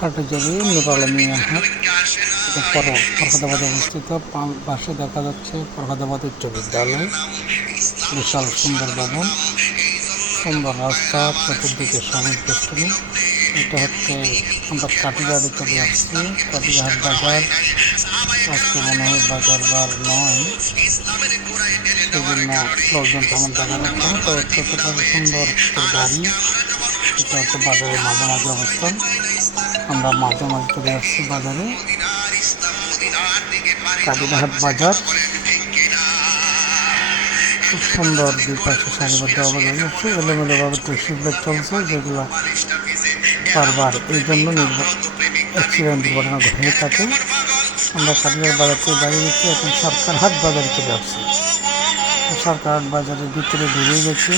হাটজরি নুর আলমিয়া হাট। ফরহাদাবাদে অবস্থিত। পাশে দেখা যাচ্ছে ফরহাদাবাদ উচ্চ বিদ্যালয় বিশাল সুন্দর ভবন। সুন্দর রাস্তা, চতুর্দিকে সবুজ বেষ্টনী। এটা হচ্ছে আমরা কাটিগাড়ি চলে আসছি। কাটিঘাট বাজার আজকে মনে হয় বাজার বার নয়। সেজন্য লোকজন তেমন দেখা যাচ্ছে তো চতুর্দিকে সুন্দর গাড়ি। এটা হচ্ছে বাজারের মাঝে মাঝে অবস্থান। আমরা মাঝে মাঝে চলে আসছি বাজারে। কাদিনাহাট বাজার। খুব সুন্দর দুই পাশে সারিবদ্ধ অবদান হচ্ছে এলোমেলোভাবে ট্যাক্সিগুলো চলছে, যেগুলো বারবার এই জন্য অ্যাক্সিডেন্ট দুর্ঘটনা ঘটে থাকে। আমরা কাদিনাহাট বাজার থেকে দাঁড়িয়ে গেছি, এখন সরকার হাট বাজারে চলে আসছি। সরকার হাট বাজারের ভিতরে বেরিয়ে গেছি।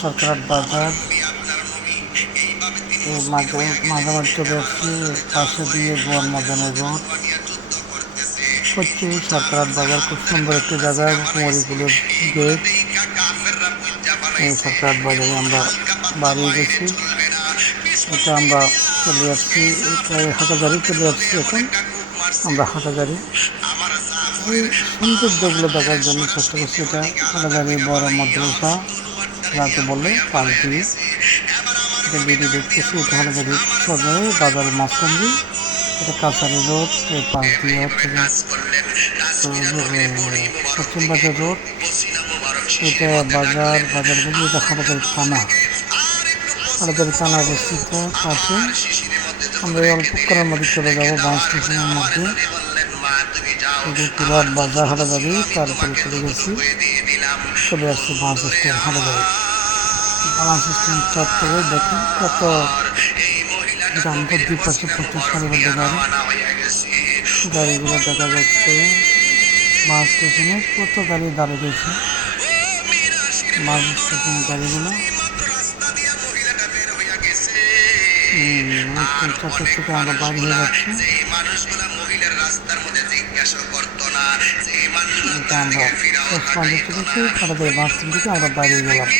সরকার হাট বাজার। মাঝামাঝি আসছি পাশে দিয়ে গোয়ার মদনের রোড হচ্ছে সরকার বাজার খুব সুন্দর একটি জায়গা কুমারীগুলোর গেট। এই সরকার বাজারে আমরা বাড়িয়ে গেছি। এটা আমরা চলে যাচ্ছি প্রায় হাটাজারি চলে যাচ্ছি এখন। আমরা হাটাজারি এই সৌন্দর্যগুলো দেখার জন্য চেষ্টা করছি এটা হাটাজারি বড় মাদ্রাসা, যাকে বলে পাশ দিয়ে এটা ভিডিও দেখতেছি এটা হাটাজারি সদরে বাজারের মাঝখান দিয়ে এটা কাছারি রোড এই পাশ দিয়ে হচ্ছে পশ্চিম বাজার রোড, এটা বাজার বাজার বলি এটা হাটাজারি থানা। হাটাজারি থানা অবস্থিত, পাশে। আমরা এই অল্পক্ষণের মধ্যে চলে যাব বাস স্টেশনের মধ্যে। বাজার হাটাজারি, তারপরে চলে গেছি। চলে আসছি bus stand Hathazari. Bus stand চত্বরে দেখুন কত যানবাহন দুই পাশে প্রচুর সারিবদ্ধ গাড়ি গাড়িগুলো দেখা যাচ্ছে। বাস স্টেশনে কত গাড়ি দাঁড়িয়ে রয়েছে। বাস স্টেশনের গাড়িগুলো। চত্বর থেকে আমরা বাড়ি হয়ে যাচ্ছি। আমরা বাস থেকে আমরা বাইরে গেলাম।